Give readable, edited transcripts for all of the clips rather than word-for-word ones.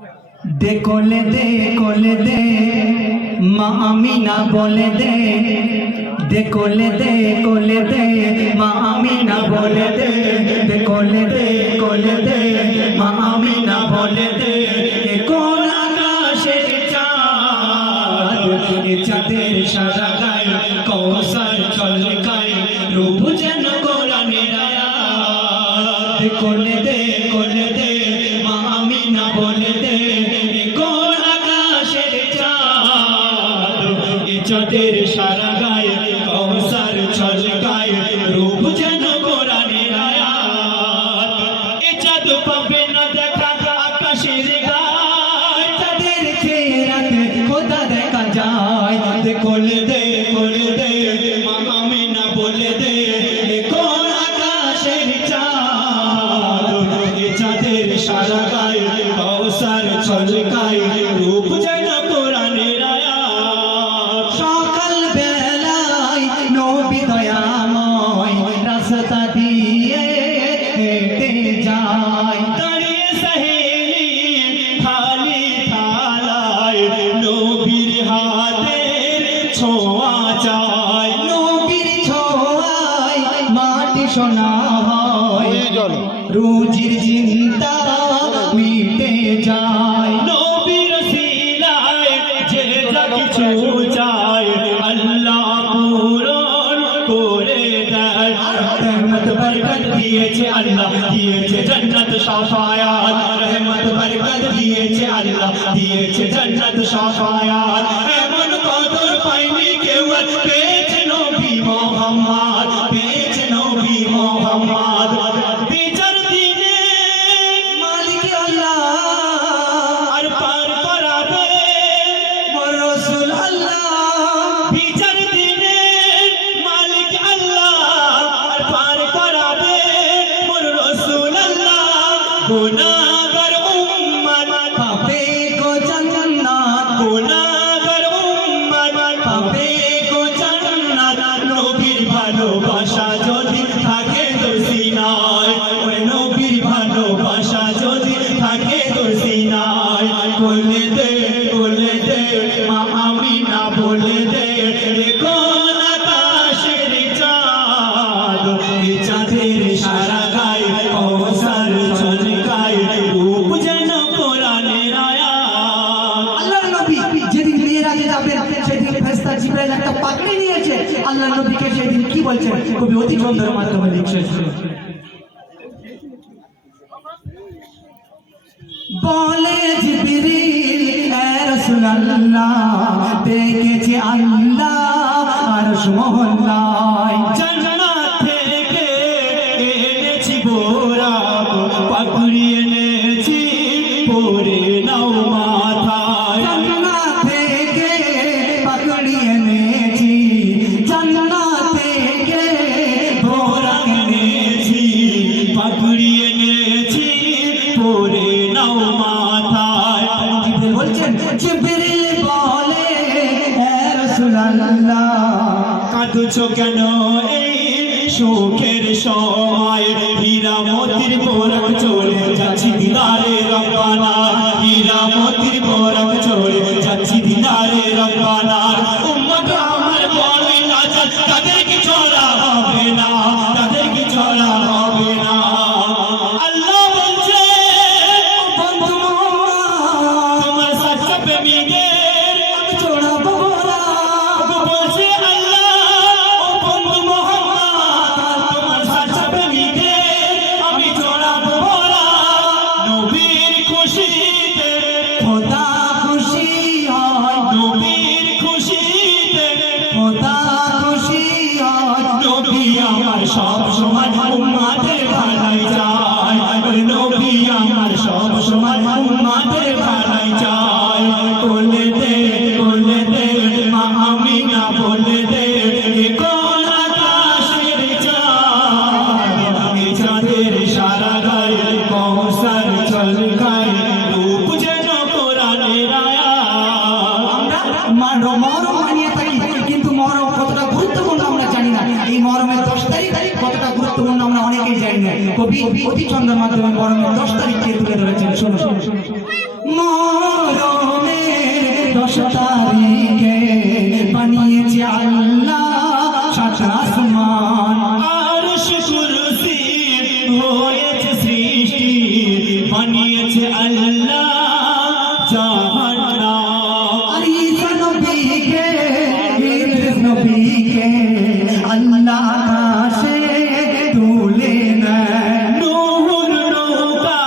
दे कोले दे माँ आमीना बोले दे कोले दे माँ आमीना बोले दे कोले दे माँ आमीना बोले दे कौन आकाशेर चाँद चाँदेर सारा गाए कौसर छलकाए रूप जेन कोरानेर आयात कोले दे माँ आमीना बोले दे कौन आकाशेर चाँद चाँदेर सारा गाए कौसर छलकाए रूप जेन कोरानेर आयात ए चाँद पाबे ना देखा आकाशेर गाए चाँदेर चेहराते खोदा देखा जाए कोले दे माँ आमीना बोले दे कौन आकाशेर चाँद चाँदेर सारा गाए कौसर छलकाए रूप जेन कोरानेर आयात सकाल बेलाय नबी दयामय रास्ता दिए हेঁটে যায় দাঁড়িয়ে সহেলি খালি থালায় নবীর হাতের ছোঁয়া চায় নবীর ছোঁয়ায় মাটি সোনা হয় রুজির চিন্তা মিটে যায় নবীর সিলায় যে যা কিছু চায় আল্লাহ পূরণ করে দেয় রহমত বরকত দিয়েছে আল্লাহ দিয়েছে জান্নাত শাফায়াত রহমত বরকত দিয়েছে আল্লাহ দিয়েছে জান্নাত শাফায়াত এমন কদর পাইনি কেউ পেয়েছে নবী মুহাম্মদ পেয়েছে নবী মুহাম্মদ বিচার দিনে মালিক আল্লাহ আর পার করাবে মোর রাসূল আল্লাহ বিচার দিনে মালিক আল্লাহ আর পার করাবে মোর রাসূল আল্লাহ গুনাহগার উম্মত পাবে গো জান্নাত গুনাহগার উম্মত পাবে গো জান্নাত নবীর ভালোবাসা যদি থাকে তোর সিনায় ওই নবীর ভালোবাসা যদি থাকে তোর সিনায় কোলে দে মা আমিনা বলে দে কোন আকাশের চাঁদ চাঁদের সারা গায়ে কৌসার ছলকায় রূপ যেন কোরআনের আয়াত আল্লাহর নবী যেদিন মিরাজে যাবেন সেদিন ফেরেশতা জিবরাইল একটা পাগড়ি নিয়েছে আল্লাহর নবীকে সেদিন কি বলছেন কবি অতি ছন্দের মাধ্যমে লিখছেন বলে জিবরিল এ রাসূলুল্লাহ দেখেছি আল্লাহ আরশ মহল্লায় জান্নাত থেকে এনেছি বোরাক পাগড়ি এনেছি পরে নাও মাথায় জান্নাত থেকে পাগড়ি এনেছি জান্নাত থেকে বোরাক এনেছি পাগড়ি এনেছি পরে নাও মাথায় জিবরিল বলছেন জিবরিল বলে হে রাসূলুল্লাহ কাঁদছো কেন এই সুখের সময় হীরা মোতির বোরাক চলে যাচ্ছি দিদারে রব্বানা হীরা মোতির বোরাক চলে যাচ্ছি দিদারে রব্বানা উম্মত আমার বড়ই লাজাত তাদের কি চলা হবে না তাদের কি চলা হবে না আল্লাহ বলছে বন্ধু তোমার সাচ্চা প্রেমিকের আমি চড়াবো না বলছে আল্লাহ ও বন্ধু মুহাম্মদ তোমার সাচ্চা প্রেমিকের আমি চড়াবো না নবীর খুশিতে খোদা খুশি হয় নবীর খুশিতে খোদা খুশি হয় নবী আমার সব সময় উম্মতের ভালাই চায় নবী আমার সব সময় উম্মতের ভালাই চায় কোলে দে মা আমিনা বলে দে কোন আকাশের চাঁদ চাঁদের সারা গায়ে কৌসার ছলকায় রূপ যেন কোরআনের আয়াত আমরা মরম মানিয়ে থাকি কিন্তু মরম কতটা গুরুত্বপূর্ণ আমরা জানি না এই মরমের 10 তারিখ কতটা গুরুত্বপূর্ণ আমরা অনেকেই জানি না কবি অতি ছন্দের মাধ্যমে মরমের 10 তারিখকে তুলে ধরেছেন শোনো তারিখে বানিয়েছে আল্লাহ সাত আসমান আরশ কুরসি হয়েছে সৃষ্টি বানিয়েছে আল্লাহ জাহান্নাম আর ঈসা নবীকে ইদ্রিস নবীকে আল্লাহ আকাশে তুলে নেয় নূর নৌকা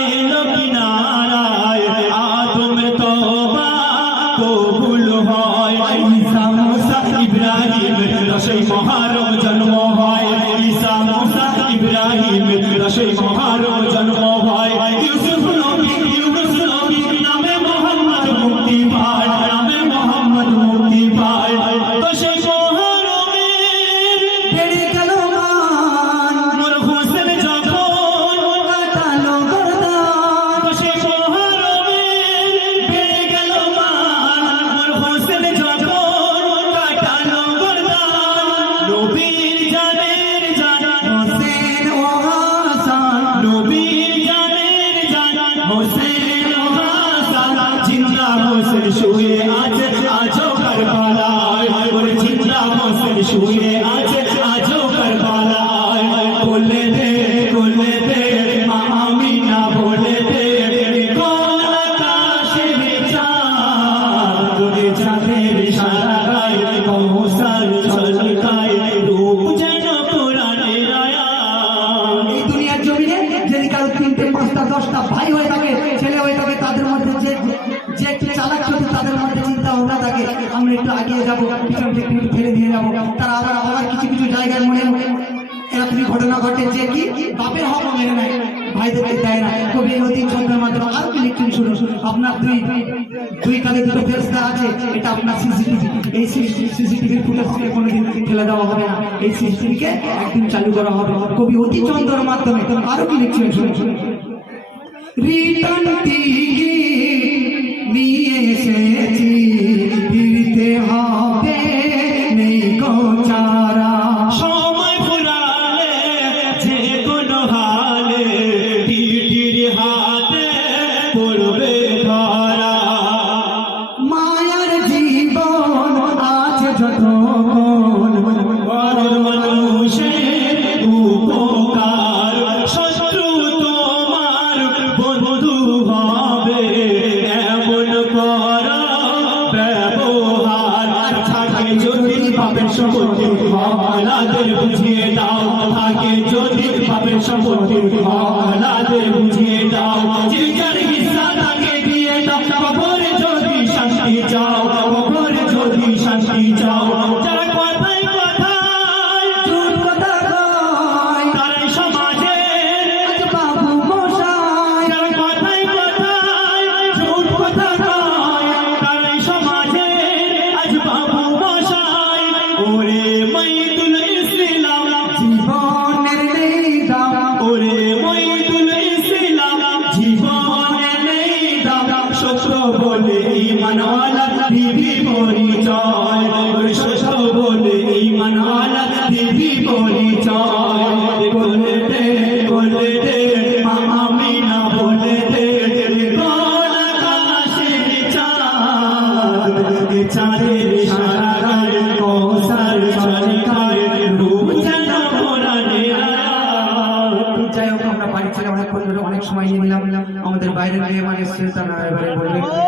এলো কিনারায় আদমের তওবা কবুল হয় ঈসা মুসা ইব্রাহিমের রসে মহারম জন্ম হয় ঈসা মুসা ইব্রাহিমের রসে মহারম জন্ম হয় ইউসুফ নবী ইউনুস নবী নামে মোহাম্মদ মুক্তি পায় নামে মোহাম্মদ মুক্তি পায় তো সেই মহারমের বেড়ে গেল মান নূর হোসেন যখন কাটালো গর্দান তো সেই মহারমের বেড়ে গেল মান নূর হোসেন যখন কাটালো গর্দান নবীর জানের জান হোসেন ও হাসান নবীর জানের জান হোসেন ও হাসান জিন্দা হোসেন শুয়ে আছে আজও কারবালায় ওরে জিন্দা হোসেন শুয়ে আছে আজও কারবালায় বলে দে মা আমিনা বলে দে কোন আকাশের চাঁদ তোরে চাঁদের সারায় কৌসার ঝলকায় রূপ যেন কোরআনের আয়াত এই দুনিয়ার জমিনে যদি কারো 3টে 5টা 10টা ভাই হয়ে থাকে ছেলে হয়ে থাকে তাদের মধ্যে যে একটু চালাক চলছে তাদের মধ্যে চিন্তা ভাবনা থাকে আমরা একটু আগিয়ে যাবো পিছন থেকে একটু ফেলে দিয়ে যাবো তারা আবার কিছু জায়গায় মনে এরকম ঘটনা ঘটে যে কি বাপের হক মেনে নেয় ভাইদেরকে দেয় না কবি অতি ছন্দের মাধ্যমে আর কি লিখছেন শুনুন আপনার দুই কালে দুটো ফেরস্তা আছে এটা আপনার সিসিটিভি এই সিসিটিভির ফুটেজকে কোনোদিন ফেলে দেওয়া হবে না এই সিসিটিভিকে একদিন চালু করা হবে কবি অতি চন্দ্রের মাধ্যমে আরো কি লিখছেন শুনুন রিটার্ন নিয়ে এসেছি ফিরতে হবে নেই গো চারা সময় ফুরালে যে কোনো হালে টিটির হাতে পড়বে ধরা মায়ার জীবন আছে যতক্ষণ বড় মানুষের উপকার শত্রু তোমার বন্ধু হবে এমন কর ব্যবহার থাকে যদি পাপের সম্পত্তি হলাদের বুঝিয়ে দাও থাকে যদি পাপের সম্পত্তি হলাদের বুঝিয়ে দাও যে যার হিস্সা তাকে দিয়ে দাও কবরে যদি শান্তি চাও কবরে যদি শান্তি চাও যারা কথায় কথায় চুপ কথা কয় তারাই সমাজে আজ বাবু মশাই যারা কথায় কথায় চুপ কথা কয় তারাই সমাজে আজ বাবু মশাই ওরে মঈদুল ইসলাম জীবনের নেই দাম ওরে মঈদুল ইসলাম জীবনের নেই দাম সত্য বলে ঈমানওয়ালা বিবি পরিচয় ওরে সত্য বলে ঈমানওয়ালা বিবি পরিচয় বলে দে মা আমিনা বলে দে কোন আকাশের চাঁদ চাঁদের সারায় কৌসার ঝলকায় রূপ যেন কোরআনের আয়াত যাই হোক আমরা বাড়ি ছেড়ে অনেক সময় নিয়ে নিলাম আমাদের বাইরের মেয়ে মানে এসছে তারা এবারে বলবে